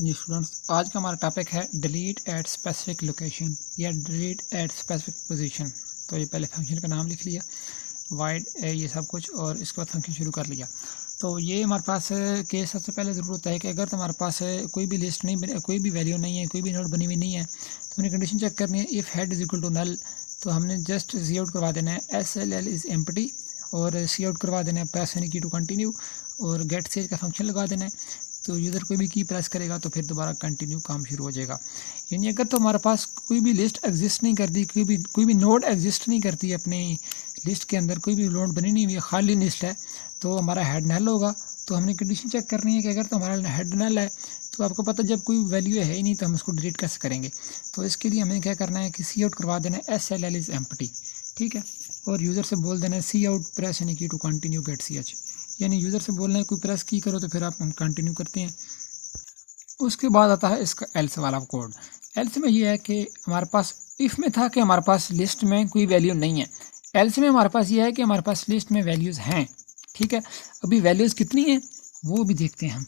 जी students, आज का हमारा टॉपिक है डिलीट एट स्पेसिफिक लोकेशन या डिलीट एट स्पेसिफिक पोजीशन। तो ये पहले फंक्शन का नाम लिख लिया, वाइड ये सब कुछ, और इसके बाद फंक्शन शुरू कर लिया। तो ये हमारे पास के सबसे पहले ज़रूरत है कि अगर तुम्हारे पास कोई भी लिस्ट नहीं बनी, कोई भी वैल्यू नहीं है, कोई भी नोड बनी हुई नहीं है, तो हमने कंडीशन चेक करनी है। If head is equal to null, तो हमने जस्ट सी आउट करवा देना है S L L is empty, और सी आउट करवा देना है press any key to continue, और गेट सेज का फंक्शन लगा देना है। तो यूज़र कोई भी की प्रेस करेगा तो फिर दोबारा कंटिन्यू काम शुरू हो जाएगा। यानी अगर तो हमारे पास कोई भी लिस्ट एग्जिस्ट नहीं करती, कोई भी नोड एग्जिस्ट नहीं करती अपने लिस्ट के अंदर, कोई भी नोड बनी नहीं हुई है, खाली लिस्ट है, तो हमारा हेड नल होगा। तो हमने कंडीशन चेक करनी है कि अगर तो हमारा हेड नल है, तो आपको पता जब कोई वैल्यू है ही नहीं तो हम उसको डिलीट कैसे करेंगे। तो इसके लिए हमें क्या करना है कि सी आउट करवा देना है S L L is empty, ठीक है, और यूज़र से बोल देना है सी आउट प्रेस यानी कि to continue get C H, यानी यूज़र से बोलना है कोई प्रेस की करो तो फिर आप हम कंटिन्यू करते हैं। उसके बाद आता है इसका एल्स वाला कोड। एल्स में ये है कि हमारे पास इफ़ में था कि हमारे पास लिस्ट में कोई वैल्यू नहीं है, एल्स में हमारे पास ये है कि हमारे पास लिस्ट में वैल्यूज़ हैं, ठीक है। अभी वैल्यूज़ कितनी हैं वो भी देखते हैं हम।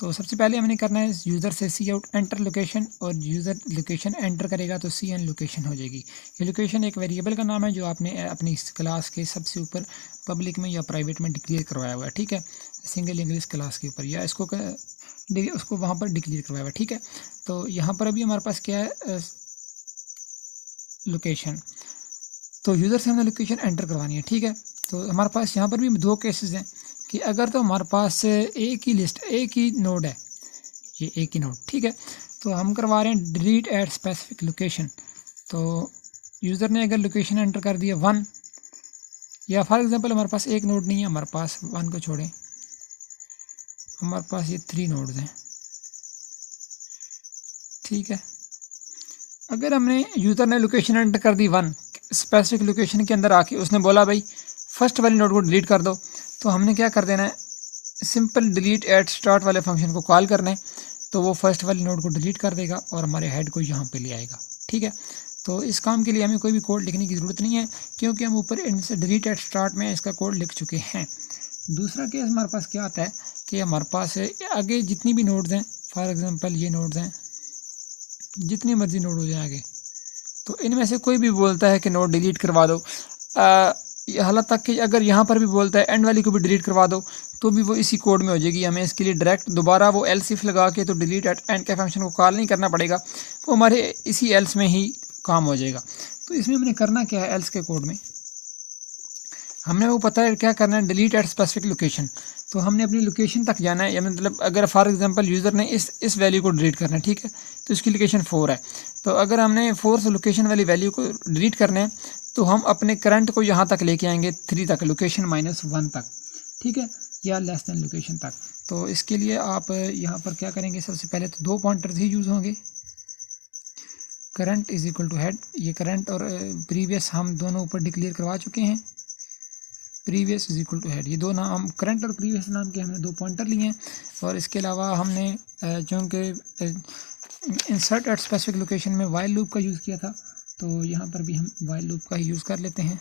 तो सबसे पहले हमने करना है यूज़र से सी आउट एंटर लोकेशन, और यूज़र लोकेशन एंटर करेगा तो सी एन लोकेशन हो जाएगी। ये लोकेशन एक वेरिएबल का नाम है जो आपने अपनी इस क्लास के सबसे ऊपर पब्लिक में या प्राइवेट में डिक्लेयर करवाया हुआ है, ठीक है, सिंगल इंग्लिश क्लास के ऊपर, या इसको उसको वहाँ पर डिक्लेयर करवाया हुआ है, ठीक है। तो यहाँ पर अभी हमारे पास क्या है, लोकेशन। तो यूज़र से हमने लोकेशन एंटर करवानी है, ठीक है। तो हमारे पास यहाँ पर भी दो केसेस हैं कि अगर तो हमारे पास एक ही लिस्ट, एक ही नोड है, ये एक ही नोड, ठीक है, तो हम करवा रहे हैं डिलीट एट स्पेसिफिक लोकेशन। तो यूज़र ने अगर लोकेशन एंटर कर दिया 1, या फॉर एग्जांपल हमारे पास एक नोड नहीं है, हमारे पास 1 को छोड़ें, हमारे पास ये 3 नोड्स हैं, ठीक है। अगर हमने यूज़र ने लोकेशन एंटर कर दी 1, स्पेसिफिक लोकेशन के अंदर आके उसने बोला भाई फर्स्ट वाली नोड को डिलीट कर दो, तो हमने क्या कर देना है, सिंपल डिलीट एट स्टार्ट वाले फंक्शन को कॉल करना है। तो वो फर्स्ट वाली नोड को डिलीट कर देगा और हमारे हेड को यहाँ पे ले आएगा, ठीक है। तो इस काम के लिए हमें कोई भी कोड लिखने की ज़रूरत नहीं है, क्योंकि हम ऊपर इनसे डिलीट एट स्टार्ट में इसका कोड लिख चुके हैं। दूसरा केस हमारे पास क्या आता है कि हमारे पास आगे जितनी भी नोड्स हैं, फॉर एग्जांपल ये नोड्स हैं, जितनी मर्जी नोड हो जाए आगे, तो इनमें से कोई भी बोलता है कि नोड डिलीट करवा दो, हालात तक कि अगर यहाँ पर भी बोलता है एंड वाली को भी डिलीट करवा दो, तो भी वो इसी कोड में हो जाएगी। हमें इसके लिए डायरेक्ट दोबारा वो एल्स इफ लगा के तो डिलीट एट एंड के फंक्शन को कॉल नहीं करना पड़ेगा, वो हमारे इसी एल्स में ही काम हो जाएगा। तो इसमें हमने करना क्या है, एल्स के कोड में हमने वो पता है क्या करना है, डिलीट एट स्पेसिफिक लोकेशन। तो हमने अपनी लोकेशन तक जाना है, या मतलब अगर फॉर एग्जांपल यूज़र ने इस वैल्यू को डिलीट करना है, ठीक है, तो इसकी लोकेशन 4 है। तो अगर हमने 4 से लोकेशन वाली वैल्यू को डिलीट करना है, तो हम अपने करंट को यहाँ तक लेके आएंगे 3 तक, लोकेशन -1 तक, ठीक है, या लेस देन लोकेशन तक। तो इसके लिए आप यहाँ पर क्या करेंगे, सबसे पहले तो 2 पॉइंटर्स ही यूज़ होंगे, current is equal to head. ये करंट और प्रीवियस हम दोनों ऊपर डिक्लेयर करवा चुके हैं, previous is equal to head, ये दो नाम करंट और प्रीवियस नाम के हमने 2 पॉइंटर लिए हैं। और इसके अलावा हमने चूँकि इंसर्ट एट स्पेसिफिक लोकेशन में वाइल लूप का यूज़ किया था, तो यहाँ पर भी हम वाइल लूप का ही यूज़ कर लेते हैं।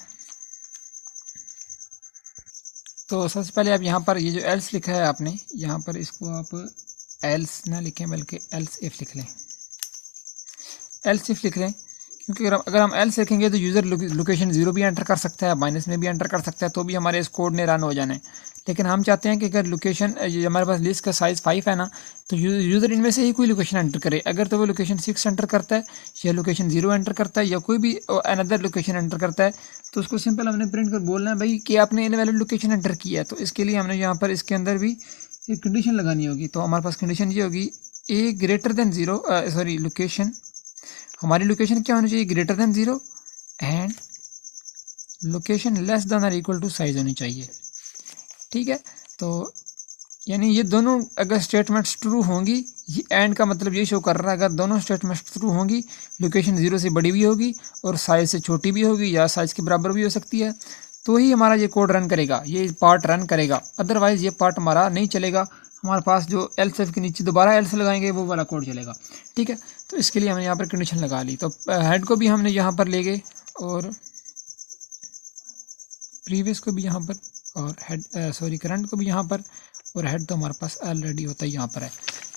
तो सबसे पहले आप यहाँ पर ये जो एल्स लिखा है आपने, यहाँ पर इसको आप एल्स ना लिखें बल्कि एल्स इफ लिख लें, एल्स इफ लिख लें, क्योंकि अगर हम एल्स लिखेंगे तो यूज़र लोकेशन 0 भी एंटर कर सकता है, माइनस में भी एंटर कर सकता है, तो भी हमारे इस कोड ने रन हो जाना है। लेकिन हम चाहते हैं कि अगर लोकेशन हमारे पास लिस्ट का साइज़ 5 है ना, तो यूज़र इनमें से ही कोई लोकेशन एंटर करे। अगर तो वो लोकेशन 6 एंटर करता है, या लोकेशन 0 एंटर करता है, या कोई भी अनदर लोकेशन एंटर करता है, तो उसको सिंपल हमने प्रिंट कर बोलना है भाई कि आपने इनवैलिड लोकेशन एंटर किया है। तो इसके लिए हमने यहाँ पर इसके अंदर भी एक कंडीशन लगानी होगी। तो हमारे पास कंडीशन ये होगी, ए ग्रेटर देन 0, सॉरी लोकेशन, हमारी लोकेशन क्या होनी चाहिए, greater than 0, and location less than और इक्वल टू साइज होनी चाहिए, ठीक है। तो यानी ये दोनों अगर स्टेटमेंट्स ट्रू होंगी, ये एंड का मतलब ये शो कर रहा है, अगर दोनों स्टेटमेंट्स ट्रू होंगी, लोकेशन 0 से बड़ी भी होगी और साइज से छोटी भी होगी या साइज के बराबर भी हो सकती है, तो ही हमारा ये कोड रन करेगा, ये पार्ट रन करेगा। अदरवाइज़ ये पार्ट हमारा नहीं चलेगा, हमारे पास जो एल्स के नीचे दोबारा एल्स लगाएंगे वो वाला कोड चलेगा, ठीक है। तो इसके लिए हमने यहाँ पर कंडीशन लगा ली। तो हेड को भी हमने यहाँ पर ले गए और प्रीवियस को भी यहाँ पर, और हेड सॉरी करंट को भी यहाँ पर, और हेड तो हमारे पास ऑलरेडी होता है यहाँ पर है।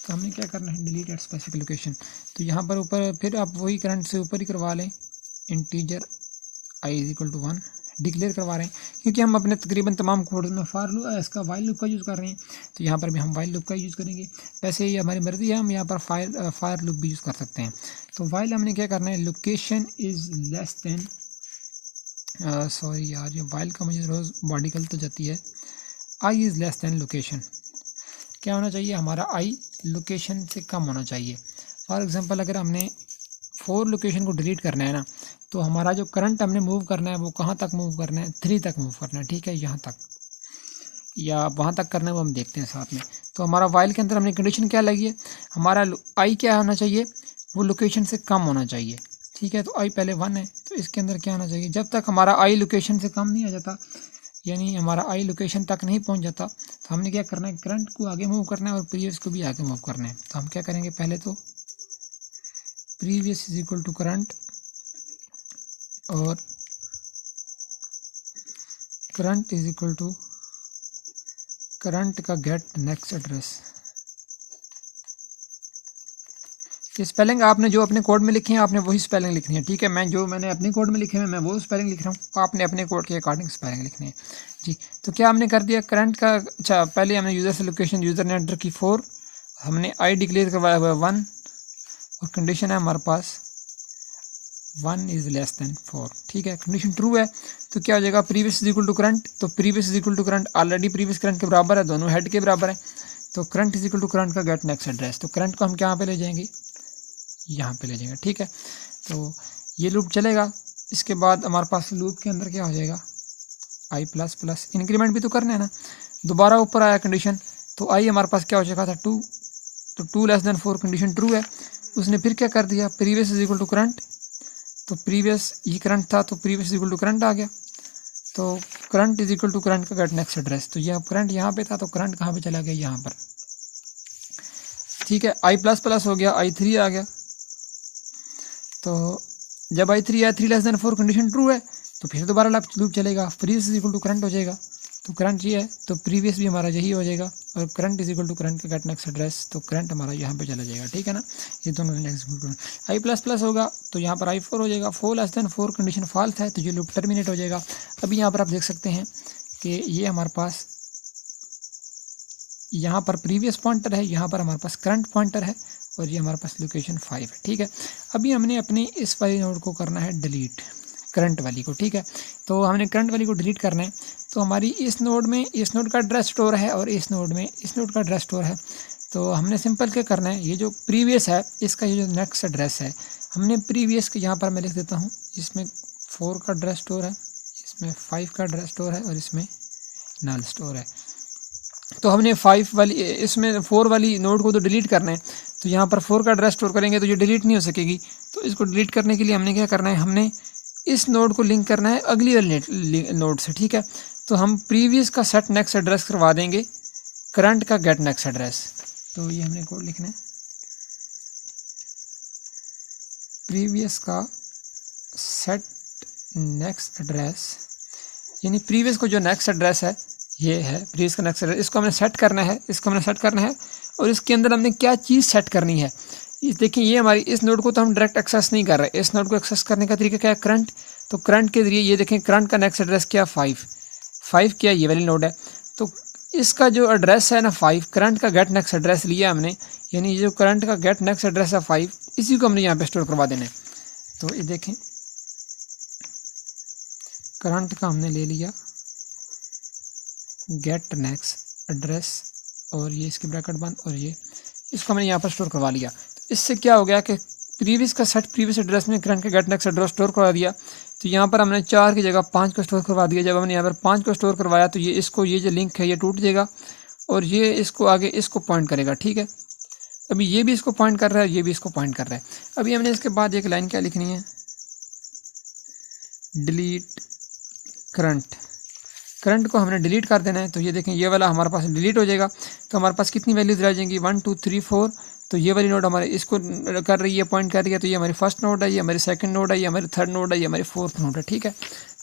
तो हमने क्या करना है, डिलीट एट स्पेसिफिक लोकेशन। तो यहाँ पर ऊपर फिर आप वही करंट से ऊपर ही करवा लें, integer I is equal to 1 declare करवा रहे हैं, क्योंकि हम अपने तकरीबन तमाम कोड में फार लूप इसका वाइल लूप का यूज़ कर रहे हैं, तो यहाँ पर भी हम वाइल लूप का यूज़ करेंगे। वैसे ये हमारी मर्ज़ी है, हम यहाँ पर फायर लूप भी यूज़ कर सकते हैं। तो वाइल हमने क्या करना है, location is less than, sorry यार ये वाइल का मुझे रोज़ बॉडी गलत हो जाती है, I is less than location. क्या होना चाहिए, हमारा आई लोकेशन से कम होना चाहिए। फॉर एग्जांपल अगर हमने 4 लोकेशन को डिलीट करना है ना, तो हमारा जो करंट हमने मूव करना है वो कहाँ तक मूव करना है, 3 तक मूव करना है, ठीक है, यहाँ तक या वहाँ तक करना है वो हम देखते हैं साथ में। तो हमारा वाइल के अंदर हमने कंडीशन क्या लगी है, हमारा आई क्या होना चाहिए, वो लोकेशन से कम होना चाहिए, ठीक है। तो आई पहले 1 है, तो इसके अंदर क्या होना चाहिए, जब तक हमारा आई लोकेशन से कम नहीं आ जाता, यानी हमारा आई लोकेशन तक नहीं पहुंच जाता, तो हमने क्या करना है, करंट को आगे मूव करना है और प्रीवियस को भी आगे मूव करना है। तो हम क्या करेंगे, पहले तो previous is equal to current और current is equal to current का गेट नेक्स्ट एड्रेस। ये स्पेलिंग आपने जो अपने कोड में लिखे हैं आपने वही स्पेलिंग लिखनी है, ठीक है। मैंने अपने कोड में लिखे हैं मैं वो स्पेलिंग लिख रहा हूँ, आपने अपने कोड के अकॉर्डिंग स्पेलिंग लिखनी है जी। तो क्या हमने कर दिया, करंट का, अच्छा पहले हमने यूज़र से लोकेशन, यूज़र ने एंटर की 4, हमने आई डिक्लेयर करवाया हुआ है 1 और कंडीशन है हमारे पास 1 इज़ लेस देन 4, ठीक है। कंडीशन ट्रू है तो क्या हो जाएगा, previous is equal to current, तो previous is equal to current already previous current के बराबर है, दोनों हेड के बराबर है, तो current is equal to current का गेट नेक्स्ट एड्रेस। तो करंट को हम कहाँ पे ले जाएंगे, यहाँ पे ले जाएंगे, ठीक है। तो ये लूप चलेगा, इसके बाद हमारे पास लूप के अंदर क्या हो जाएगा, आई प्लस प्लस, इंक्रीमेंट भी तो करना है ना, दोबारा ऊपर आया कंडीशन, तो आई हमारे पास क्या हो चुका था 2, तो 2 लेस देन 4 कंडीशन ट्रू है। उसने फिर क्या कर दिया, previous is equal to current, तो प्रीवियस ये करंट था तो previous is equal to current आ गया, तो current is equal to current का गेट नेक्स्ट एड्रेस। तो यह करंट यहाँ पे था तो करंट कहाँ पे चला गया, यहाँ पर, ठीक है। आई प्लस प्लस हो गया, आई 3 आ गया, तो जब आई 3 आया 3 लेस देन 4 कंडीशन ट्रू है, तो फिर दोबारा लूप चलेगा, previous is equal to current हो जाएगा, तो करंट ये है तो प्रीवियस भी हमारा यही हो जाएगा, और current is equal to current का गेट नेक्स्ट एड्रेस, तो करंट हमारा यहाँ पे चला जाएगा, ठीक है ना। ये दोनों एग्जीक्यूट, आई प्लस प्लस होगा तो यहाँ पर आई 4 हो जाएगा, 4 लेस देन 4 कंडीशन फॉल्स है तो ये लूप टर्मिनेट हो जाएगा। अभी यहाँ पर आप देख सकते हैं कि ये हमारे पास यहाँ पर प्रीवियस पॉइंटर है, यहाँ पर हमारे पास करंट पॉइंटर है और ये हमारे पास लोकेशन 5 है, ठीक है। अभी हमने अपने इस वाली नोड को करना है डिलीट, करंट वाली को, ठीक है। तो हमने करंट वाली को डिलीट करना है, तो हमारी इस नोड में इस नोड का एड्रेस स्टोर है और इस नोड में इस नोड का एड्रेस स्टोर है। तो हमने सिंपल क्या करना है, ये जो प्रीवियस है इसका ये जो नेक्स्ट एड्रेस है, हमने प्रीवियस के यहाँ पर मैं लिख देता हूँ, इसमें 4 का एड्रेस स्टोर है, इसमें 5 का एड्रेस स्टोर है और इसमें नल स्टोर है। तो हमने 5 वाली, इसमें 4 वाली नोड को तो डिलीट करना है, तो यहाँ पर 4 का एड्रेस स्टोर करेंगे तो ये डिलीट नहीं हो सकेगी। तो इसको डिलीट करने के लिए हमने क्या करना है, हमने इस नोड को लिंक करना है अगली वाली नोड से, ठीक है। तो हम प्रीवियस का सेट नेक्स्ट एड्रेस करवा देंगे करंट का गेट नेक्स्ट एड्रेस। तो ये हमने कोड लिखना है, प्रीवियस का सेट नेक्स्ट एड्रेस, यानी प्रीवियस को जो नेक्स्ट एड्रेस है ये है प्रीवियस का नेक्स्ट एड्रेस, इसको हमने सेट करना है, इसको हमने सेट करना है और इसके अंदर हमने क्या चीज़ सेट करनी है। इस देखिए ये हमारी इस नोड को तो हम डायरेक्ट एक्सेस नहीं कर रहे, इस नोड को एक्सेस करने का तरीका क्या है, करंट। तो करंट के जरिए ये देखें करंट का नेक्स्ट एड्रेस क्या 5 क्या ये वाली नोड है, तो इसका जो एड्रेस है ना 5, करंट का गेट नेक्स्ट एड्रेस लिया हमने, यानी ये जो करंट का गेट नेक्स्ट एड्रेस है 5, इसी को हमने यहाँ पे स्टोर करवा देना है। तो ये देखें करंट का हमने ले लिया गेट नेक्स्ट एड्रेस और ये इसकी ब्रैकेट बंद और ये इसको हमने यहाँ पर स्टोर करवा लिया। तो इससे क्या हो गया कि प्रीवियस का सेट प्रीवियस एड्रेस में करंट का गेट नेक्स्ट एड्रेस स्टोर करवा दिया, तो यहाँ पर हमने 4 की जगह 5 को स्टोर करवा दिया। जब हमने यहाँ पर 5 को स्टोर करवाया तो ये इसको ये जो लिंक है ये टूट जाएगा और ये इसको आगे इसको पॉइंट करेगा, ठीक है। अभी ये भी इसको पॉइंट कर रहा है, ये भी इसको पॉइंट कर रहा है। अभी हमने इसके बाद एक लाइन क्या लिखनी है, डिलीट करंट, करंट को हमने डिलीट कर देना है। तो ये देखें ये वाला हमारे पास डिलीट हो जाएगा, तो हमारे पास कितनी वैल्यूज रह जाएंगी 1 2 3 4। तो ये वाली नोड हमारे इसको कर रही है, पॉइंट कर रही है, तो ये हमारी फर्स्ट नोड है, ये हमारी सेकंड नोड है, ये हमारी थर्ड नोड है, ये हमारी फोर्थ नोड है, ठीक है।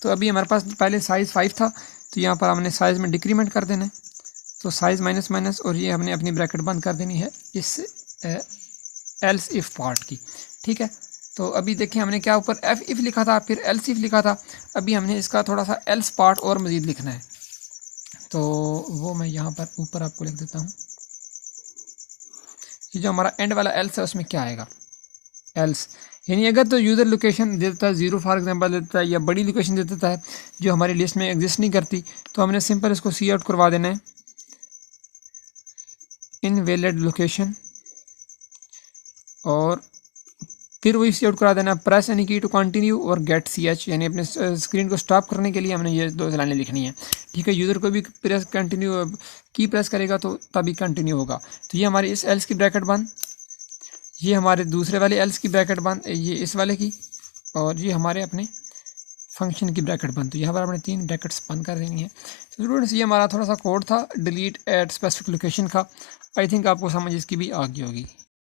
तो अभी हमारे पास पहले साइज़ 5 था, तो यहाँ पर हमने साइज़ में डिक्रीमेंट कर देना है। तो साइज़ माइनस माइनस और ये हमने अपनी ब्रैकेट बंद कर देनी है इस एल्स इफ़ पार्ट की, ठीक है। तो अभी देखें हमने क्या ऊपर एफ इफ़ लिखा था, फिर एल्स इफ़ लिखा था, अभी हमने इसका थोड़ा सा एल्स पार्ट और मज़ीद लिखना है। तो वो मैं यहाँ पर ऊपर आपको लिख देता हूँ। ये जो हमारा एंड वाला एल्स है उसमें क्या आएगा, एल्स यानी अगर तो यूज़र लोकेशन दे देता है 0 फॉर एग्जांपल देता है या बड़ी लोकेशन दे देता है जो हमारी लिस्ट में एग्जिस्ट नहीं करती, तो हमने सिंपल इसको सी आउट करवा देना है, इनवैलिड लोकेशन, और फिर वही सी आउट करा देना, press any key to continue और गेट सी एच, यानी अपने स्क्रीन को स्टॉप करने के लिए हमने ये 2 लाइनें लिखनी है, ठीक है। यूज़र को भी प्रेस कंटिन्यू की प्रेस करेगा तो तभी कंटिन्यू होगा। तो ये हमारी इस एल्स की ब्रैकेट बंद, ये हमारे दूसरे वाले एल्स की ब्रैकेट बंद, ये इस वाले की, और ये हमारे अपने फंक्शन की ब्रैकेट बंद। तो यहाँ पर अपने 3 ब्रैकेट्स बंद कर देनी है। तो स्टूडेंट्स ये हमारा थोड़ा सा कोड था डिलीट एट स्पेसिफिक लोकेशन का। आई थिंक आपको समझ इसकी भी आ गई होगी।